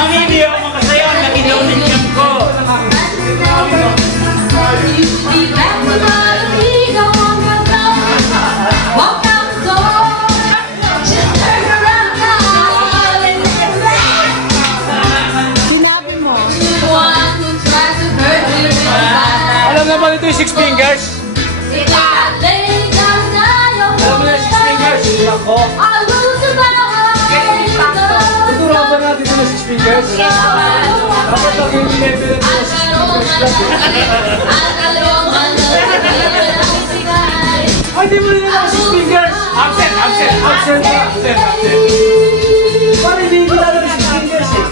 Mamili ako makasayaw, nakilaw ng jam ko. Sinabi mo. Alam na ba nito yung 6 fingers? Alam mo na yung 6 fingers? Ako. Tuturuan ba natin ito na 6 fingers? Dapat lagi yung level ito na 6 fingers. Ay, di mo rin na 6 fingers! Absent! Absent! Absent! Absent! Absent! Parang hindi ko talaga 6 fingers eh.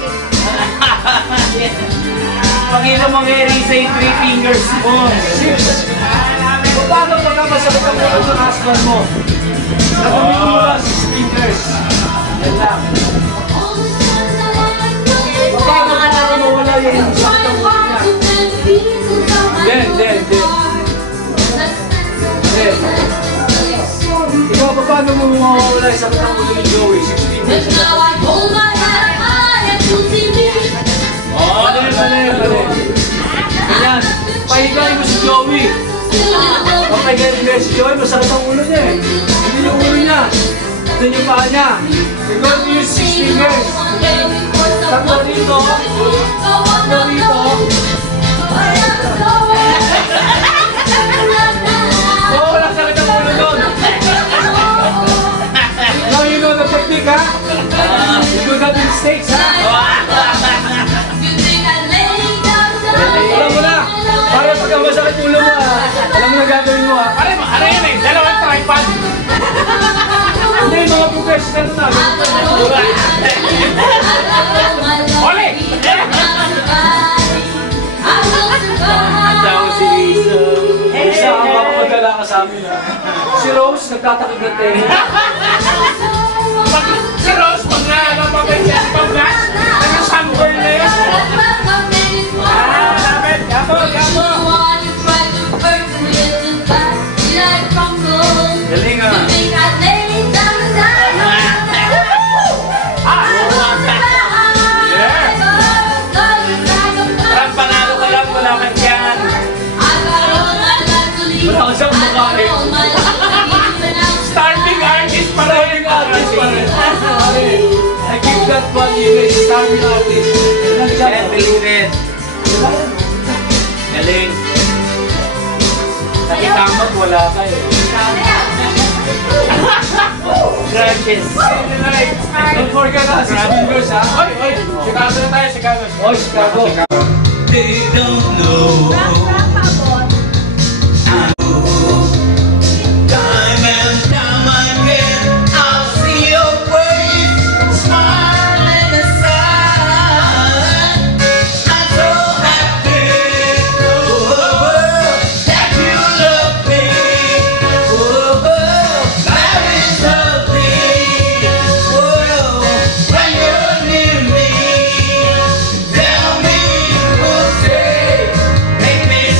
Pangino mangyari sa 3 fingers mo. 6. Paano pagka masakit ang ulo ng husband mo? Nagawin mo lang 6 fingers. Yan lang. Paano ka mawala yung sakit ang ulo niya? Then. Ikaw, paano mo mawawala yung sakit ang ulo ni Joey? 6 fingers. Mali. Ganyan. Pahigayin mo si Joey. Pahigayin mo si Joey, masakit ang ulo niya eh. Hindi yung ulo niya. Ito yung paa niya. You're going to use 6 fingers. Tatlo rito. Tatlo rito. Oo, walang sakit ang ulo doon. Now you know the technique, ha? You do that in the States, ha? Alam mo na, para pagka masakit ulo mo, ha? Alam mo na gagawin mo, ha? Ano yun eh? Dalawang tripod. Hindi, mga professional na. Oli! Tao si Lisa. Lisa, ang makapadala ka sa amin, ha? Si Rose, nagtatakig na tayo. Si Rose, pag-gas, nag-sunburn na yun. Galing ah. Parang panalo ka lang, wala man yan. Wala ka siyang makain. Starving artist pa rin. I give that one image, starving artist. Galing. Galing. Nakitamag, wala ka eh. Gracias. Don't forget us, 6 fingers ha. Oy, Chicago na tayo, Chicago. Oh, Chicago. They don't know. Time and time again, I'll see your face, smile in the sun. I'm so happy, that you love me. That is something. When you're near me, tell me who'll say, make me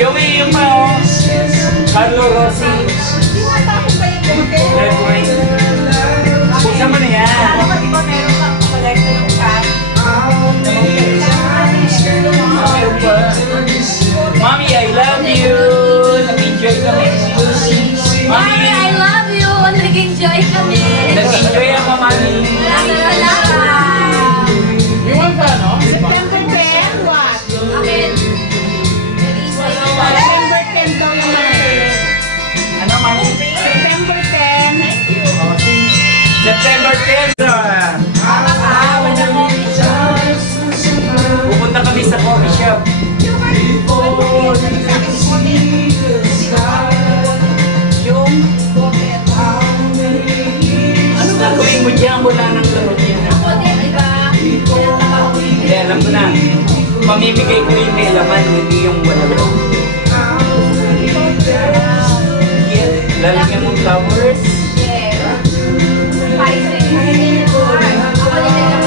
Joey, yung pa oh. Carlo Rossi. Tinatapon ba yung bote? Red wine. Pusa mo na yan. Di ba meron kang kolekta ng cash? Meron pa. Mommy, I love you. Nag-enjoy kami. Mami, I love you. Nag-enjoy kami. Nag-enjoy ako, Mami. Salamat. Iwan ka, no? September 10, what? Amin. September 10 daw yung birthday. Ano, Mami? September 10. September 10. Pupunta kami sa coffee shop. Yung ano gagawin mo dyan? Wala nang laro niya. Hindi, alam ko na. Mamimigay ko yung may laman, hindi yung wala laro. Lalagyan mong flowers. Spicy. Ako din